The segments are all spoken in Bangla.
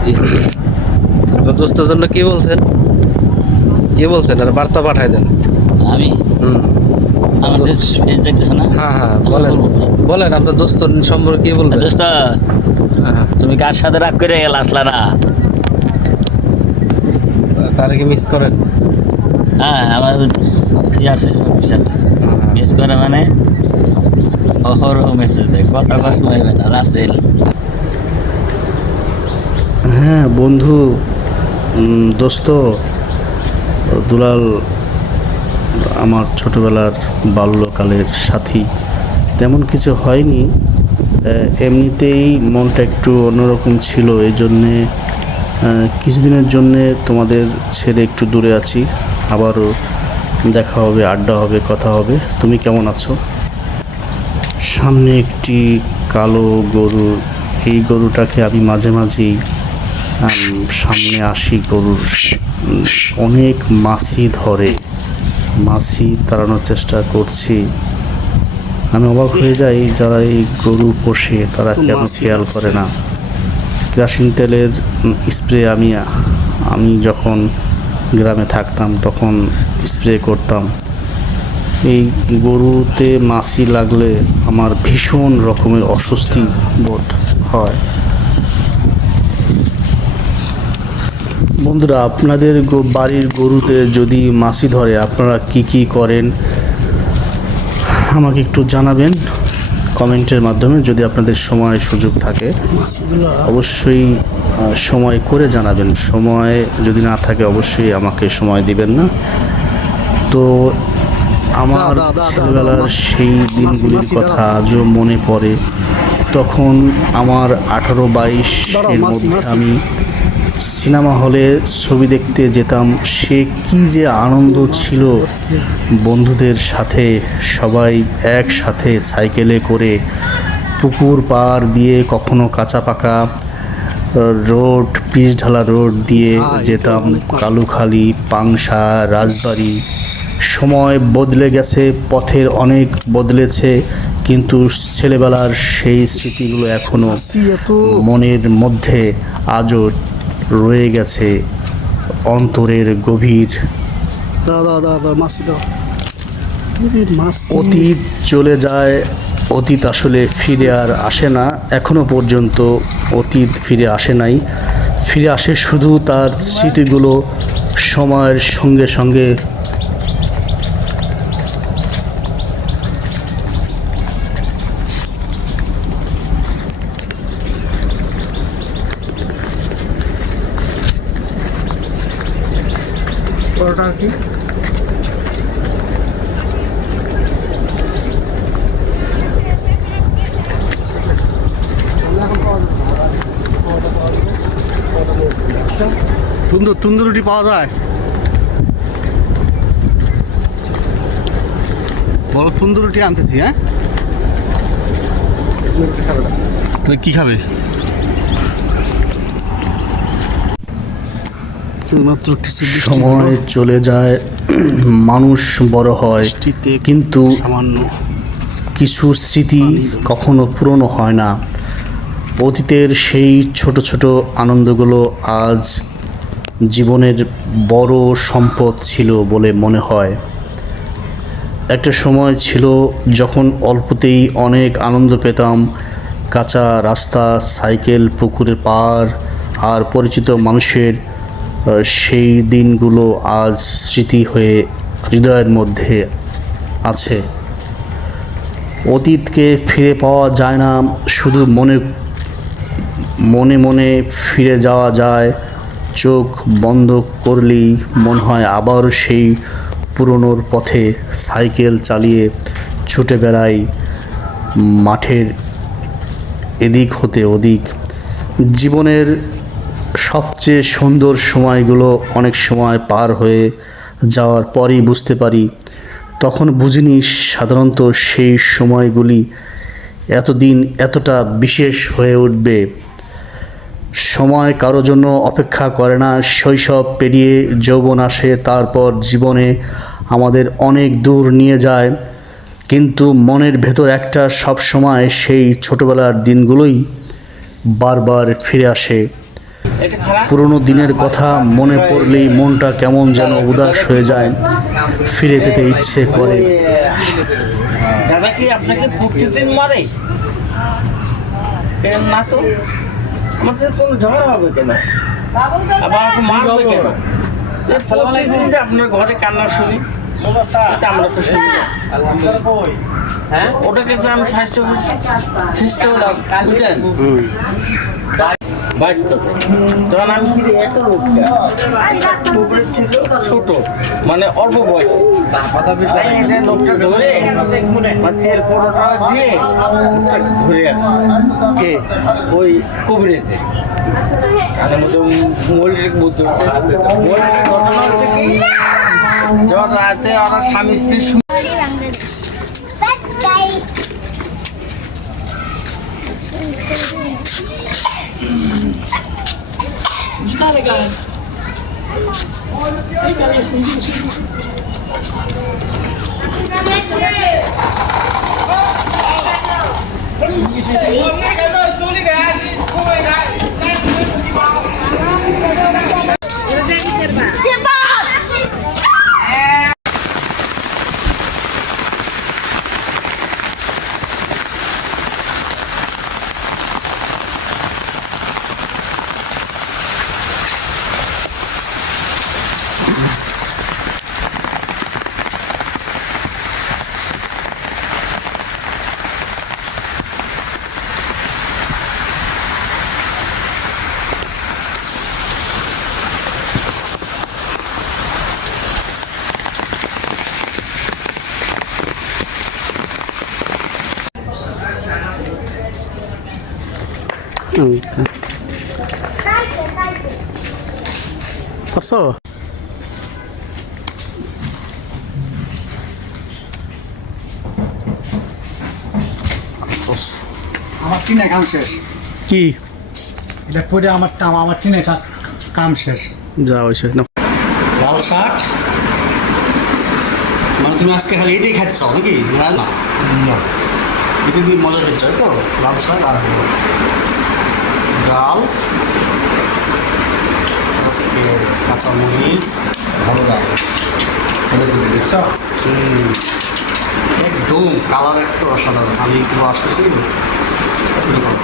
আপনার দোস্তের জন্য কি বলছেন? কি বলছেন? আর বার্তা পাঠাই দেন। আমি হুম। আমার দোস্ত- ফেস দেখতেছ না? হ্যাঁ হ্যাঁ, বলেন বলেন আপনার দোস্ত সম্পর্কে কি বলবেন? দোস্ত, হ্যাঁ, তুমি কার সাথে রাগ করে গেল আসলা না? তার কি মিস করেন? হ্যাঁ, আমার আছে মিস করে মানে অহরহ মেসেজ দেয়, কথা কষ্ট হইবে না। রাসেল হ্যাঁ বন্ধু, দোস্ত দুলাল আমার ছোটবেলার বাল্যকালের সাথী। তেমন কিছু হয়নি, এমনিতেই মনটা একটু অন্যরকম ছিল। এই জন্যে কিছুদিনের জন্যে তোমাদের ছেড়ে একটু দূরে আছি। আবারও দেখা হবে, আড্ডা হবে, কথা হবে। তুমি কেমন আছো? সামনে একটি কালো গরু, এই গরুটাকে আমি মাঝে মাঝেই সামনে আসি। গরুর অনেক মাছি ধরে, মাছি তাড়ানোর চেষ্টা করছি। আমি অবাক হয়ে যাই, যারা এই গরু পোষে তারা কেন খেয়াল করে না। কেরোসিন তেলের স্প্রে আমি যখন গ্রামে থাকতাম তখন স্প্রে করতাম। এই গরুতে মাছি লাগলে আমার ভীষণ রকমের অস্বস্তি বোধ হয়। বন্ধুরা, আপনাদের বাড়ির গরুতে যদি মাছি ধরে আপনারা কি কি করেন আমাকে একটু জানাবেন কমেন্টের মাধ্যমে। যদি আপনাদের সময় সুযোগ থাকে অবশ্যই সময় করে জানাবেন। সময় যদি না থাকে অবশ্যই আমাকে সময় দিবেন না। তো আমার ছেলেবেলার সেই দিনগুলির কথা আজও মনে পড়ে। তখন আমার 18-22 এর মধ্যে আমি সিনেমা হলে ছবি দেখতে যেতাম। সে কি যে আনন্দ ছিল, বন্ধুদের সাথে সবাই একসাথে সাইকেলে করে পুকুর পাড় দিয়ে, কখনো কাঁচা পাকা রোড, পিচ ঢালা রোড দিয়ে যেতাম। কালুখালী, পাংশা, রাজবাড়ি। সময় বদলে গেছে, পথের অনেক বদলেছে, কিন্তু ছেলেবেলার সেই স্মৃতিগুলো এখনো মনের মধ্যে আজও রয়ে গেছে অন্তরের গভীর। অতীত চলে যায়, অতীত আসলে ফিরে আর আসে না। এখনো পর্যন্ত অতীত ফিরে আসে নাই, ফিরে আসে শুধু তার স্মৃতিগুলো সময়ের সঙ্গে সঙ্গে। তন্দুরি পাওয়া যায়? বড় তন্দুরি আনতেছি। হ্যাঁ, কি খাবে? সময় চলে যায়, মানুষ বড় হয়, কিন্তু কিছু স্মৃতি কখনো পুরনো হয় না। অতীতের সেই ছোট ছোট আনন্দগুলো আজ জীবনের বড় সম্পদ ছিল বলে মনে হয়। একটা সময় ছিল যখন অল্পতেই অনেক আনন্দ পেতাম। কাঁচা রাস্তা, সাইকেল, পুকুরের পাড় আর পরিচিত মানুষের সেই দিনগুলো আজ স্মৃতি হয়ে হৃদয়ের মধ্যে আছে। অতীতকে ফিরে পাওয়া যায় না, শুধু মনে মনে মনে ফিরে যাওয়া যায়। চোখ বন্ধ করলেই মনে হয় আবার সেই পুরনোর পথে সাইকেল চালিয়ে ছুটে বেড়াই মাঠের এদিক হতে ওদিক। জীবনের সবচেয়ে সুন্দর সময়গুলো অনেক সময় পার হয়ে যাওয়ার পরেই বুঝতে পারি। তখন বুঝিনি সাধারণত সেই সময়গুলি এতদিন এতটা বিশেষ হয়ে উঠবে। সময় কারো জন্য অপেক্ষা করে না। শৈশব পেরিয়ে যৌবন আসে, তারপর জীবনে আমাদের অনেক দূর নিয়ে যায়, কিন্তু মনের ভেতর একটা সব সময় সেই ছোটবেলার দিনগুলোই বারবার ফিরে আসে। পুরনো দিনের কথা মনে পড়লেই মনটা কেমন যেন উদাস হয়ে যায়, ফিরে পেতে ইচ্ছে করে। দাদা কি আপনাকে প্রতিদিন মারে? এর না তো, আমাদের কোনো ঝগড়া হবে কেন, আবার আমাকে মারবে কেন? প্রতিদিন যে আপনার ঘরে কান্না শুনি, এটা আমরা তো শুনি না। ওটাকে যে আমি খ্রিস্ট হলাম, বুঝলেন? বাস্তবে তখন আমি ফিরে এত রোগটা পুকুরে ছিল ছোট, মানে অল্প বয়সে, তাই এটা লোকটা ধরে তেল পরোটা দিয়ে ঘুরে আসে কে ওই কবিরেছে তাদের মধ্যে মৌলিক বুদ্ধ হচ্ছে। মৌলিক ঘটনা হচ্ছে কি, যখন রাতে ওরা স্বামী স্ত্রী পারছো? আমার টিনে কাম শেষ। কি এটা করে আমার টিনে কাম শেষ। যা হয়েছে না, লাল শাক মানে তুমি আজকে খালি এটাই খাচ্ছ নাকি? না না, এটা দিয়ে মজা পেয়েছ তো? লাল শাক আর ডাল, ওকে, কাঁচামরিচ, ভালো লাগে দেখছ? একদম কালার একটু অসাধারণ। আমি একটু আসতেছি শুরু করো।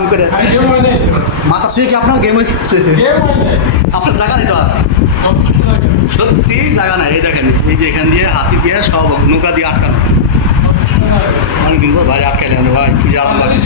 আরাম করে মাথা শুয়ে কি আপনার গেম হয়ে গেছে? আপনার জায়গা নেই তো আর, সত্যি জায়গা নাই। এই দেখেন, এই যে এখান দিয়ে হাতি দিয়ে সব নৌকা দিয়ে আটকানো, অনেকদিন পর ভাই আটকাইলেন ভাই, কি যে আরাম লাগে।